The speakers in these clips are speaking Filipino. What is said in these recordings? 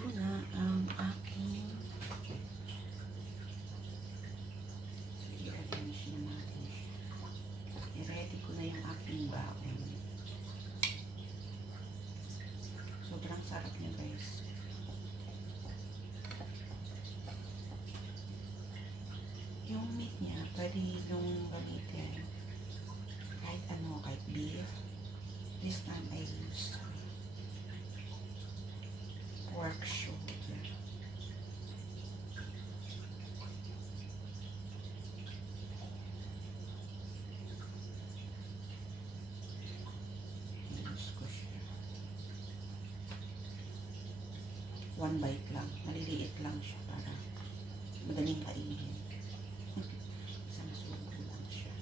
Ito na ang aking i-arrange na natin siya. I-ready ko na yung aking baon. Sobrang sarap niya, guys. Yung meat niya, pwede yung gamitin kahit ano, kahit beef. This time I used pork shoulder. Use ko siya. One bite lang. Maliliit lang siya para madaling kainin. Sa masugo lang siya.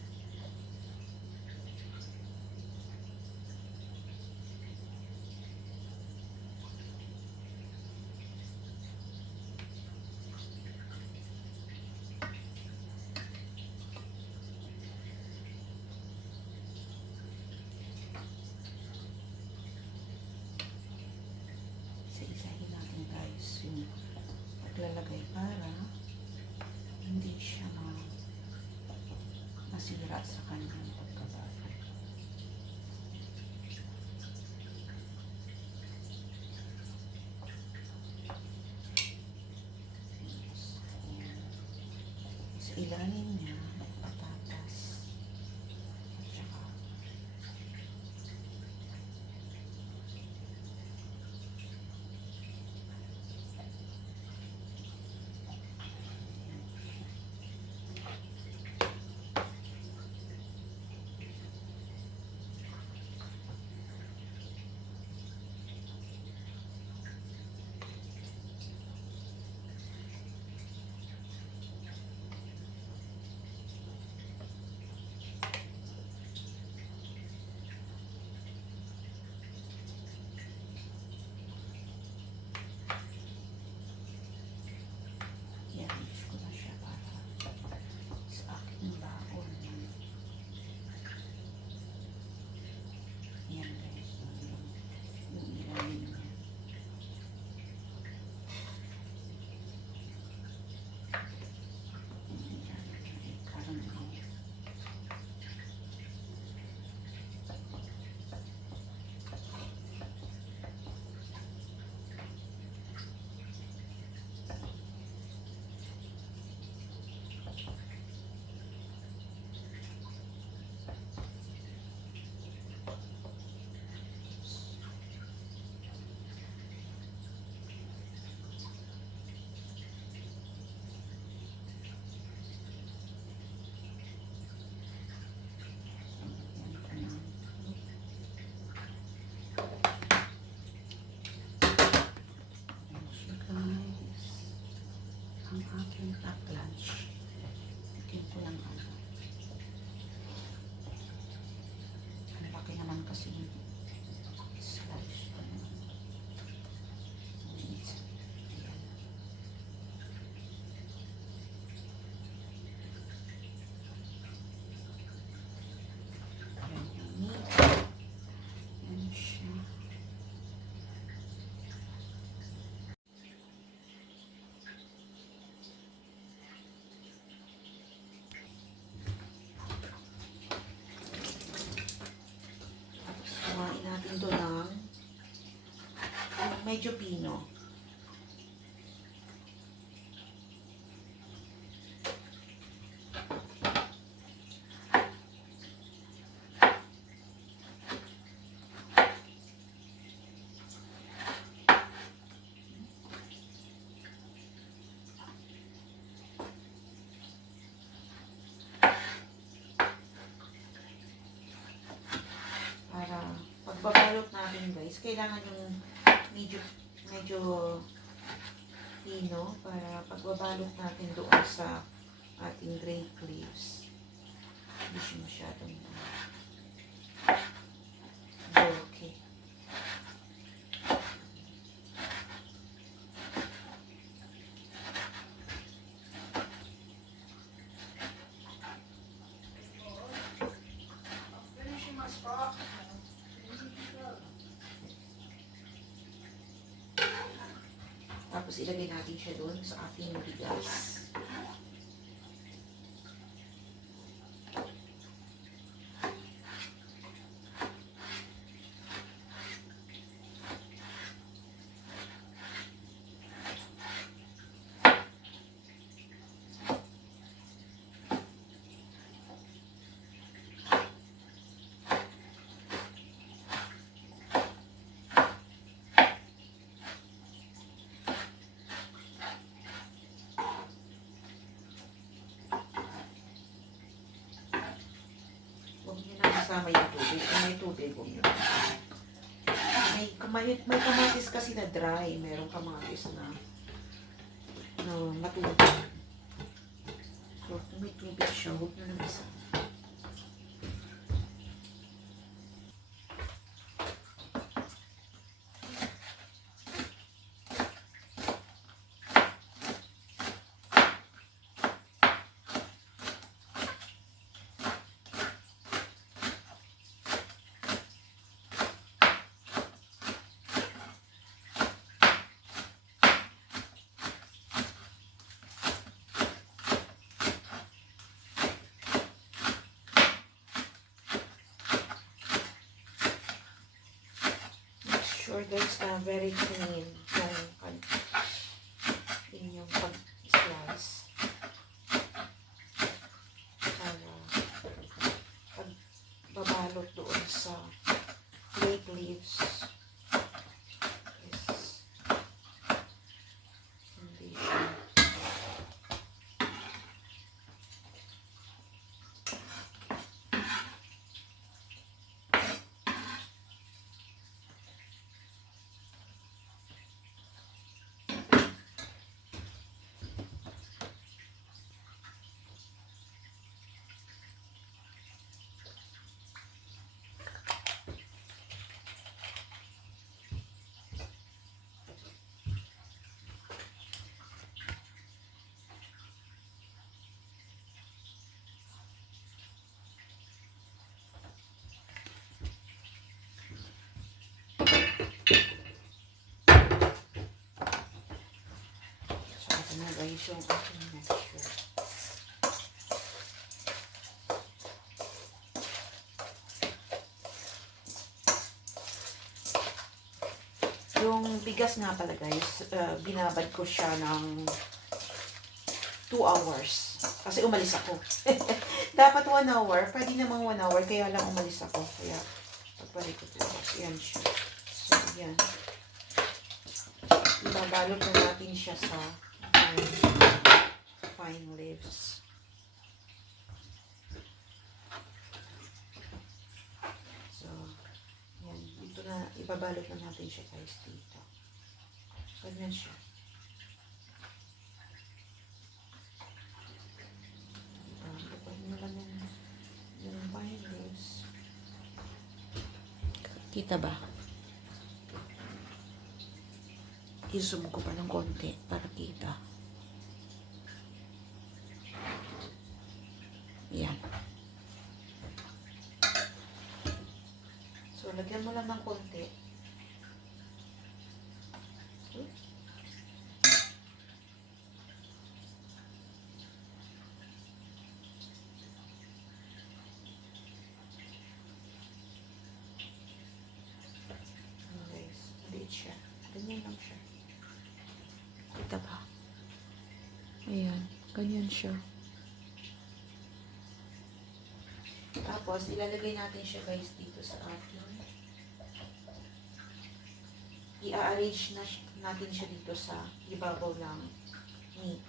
Isa-isahin natin, guys, yung paglalagay para hindi siya masira sa kanyang pagkabago. Sa ilalim niya, patatas at saka i-arrange ko na siya para sa aking baon. Yan, guys. Yung ilalim niya. Ang aking pack lunch. Tikin ko lang ano. Ang laki naman kasi yung slice ko. Meat. Ayan. Ayan yung meat. Ayan siya. Kumain natin ito ng medyo pino. Para pagbabalot natin, guys, kailangan yung medyo pino para pagbabalot natin doon sa ating grape leaves. Hindi siya masyadong bulky. Tapos ilagay natin siya doon sa ating bigas. Huwag niyo na kasama yung tubig. Kung may tubig, huwag niyo. May kamatis kasi na dry. Merong kamatis na matubig. So, kung may tubig siya, huwag niyo na isama. Sure guys na very clean yung inyong pag-slice para pagbabalot doon sa grape leaves is hindi siya na guys yung aking mixture. Yung bigas nga pala guys, binabad ko siya ng 2 hours. Kasi umalis ako. Dapat 1 hour. Pwede namang 1 hour. Kaya lang umalis ako. Kaya pagbalik ko 2 hours. Yan siya. So, yan. Ibabalot na natin siya sa fine leaves. So, yan. Dito na, ibabalot na natin siya guys dito. Ganyan siya. Bukuhin mo lang yung fine leaves. Kita ba? I-zoom ko pa ng konti para kita. Yan. So, lagyan mo lang ng konti. Guys, maliit siya. Ganyan lang siya. Kita ba? Ayan. Ganyan siya. Tapos, ilalagay natin siya guys dito sa ating i-arrange natin siya dito sa ibabaw ng meat.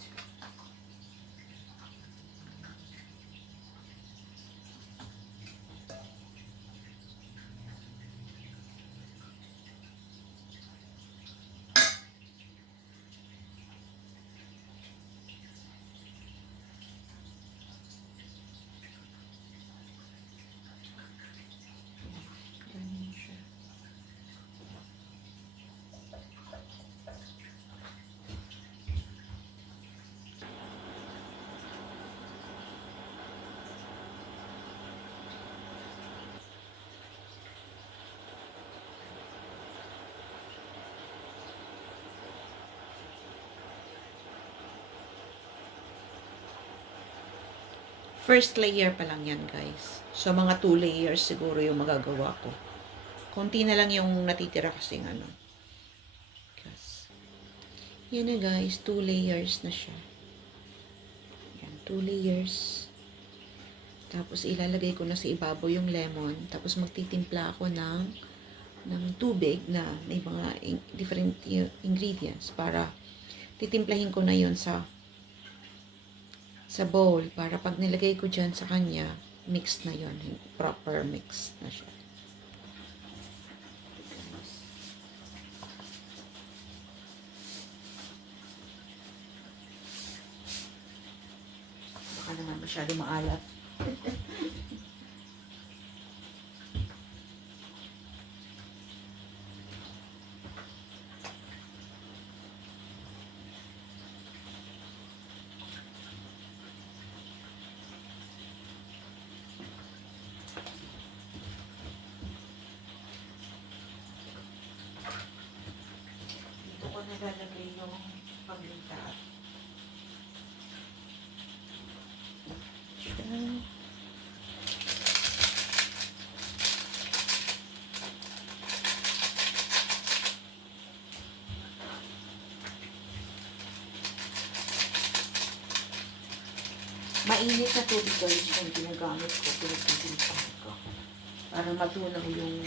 First layer pa lang yan, guys. So, mga 2 layers siguro yung magagawa ko. Konti na lang yung natitira kasi ano. Yan na guys, 2 layers na siya. Yan, 2 layers. Tapos ilalagay ko na sa ibabaw yung lemon. Tapos magtitimpla ako ng tubig na may mga different ingredients para titimplahin ko na yon sa bowl para pag nilagay ko dyan sa kanya, mix na yon, proper mix na siya. Baka naman masyado maalat. Dito ko nilalagay yung paminta. Mainit na tubig guys yung ginagamit ko, pinagtitimplahan ko. Para matunaw yung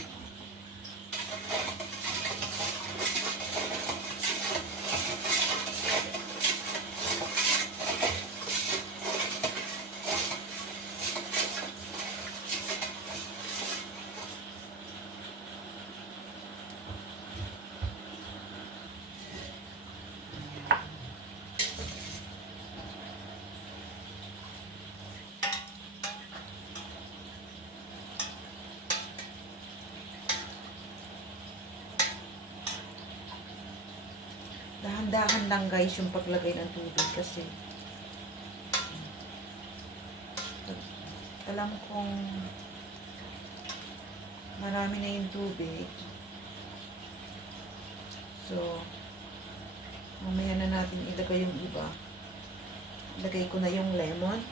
dahan-dahan lang guys yung paglagay ng tubig kasi alam kong marami na yung tubig. So, mamaya na natin ilagay yung iba. Ilagay ko na yung lemon.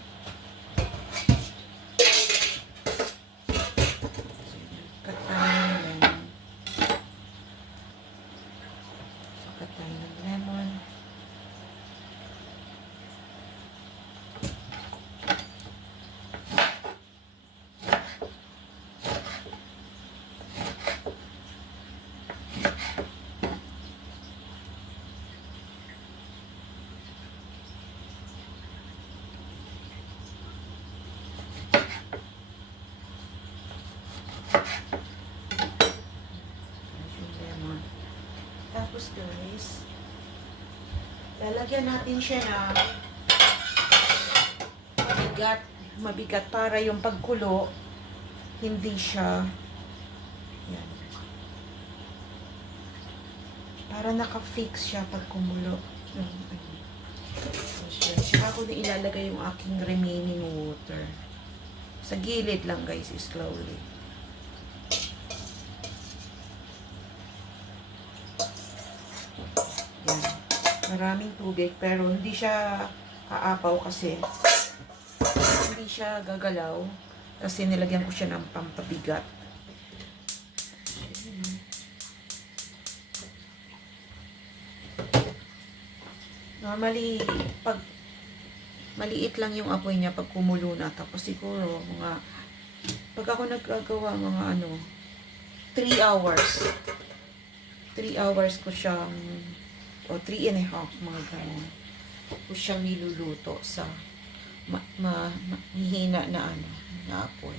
Cut tayo ng lemon. So, cut tayo ng lemon. Tapos guys, lalagyan natin siya na mabigat para yung pagkulo hindi siya yan. Para naka-fix siya pag kumulo. So, saka ko na ilalagay yung aking remaining water. Sa gilid lang guys, slowly. Maraming tubig pero hindi siya aapaw kasi hindi siya gagalaw kasi nilagyan ko siya ng pampabigat. Normally pag maliit lang yung apoy niya pag kumulo na, tapos siguro pag ako naggagawa mga 3 hours 3 hours ko siyang o 3.5 mga ganun ko siyang niluluto sa mahina na na apoy.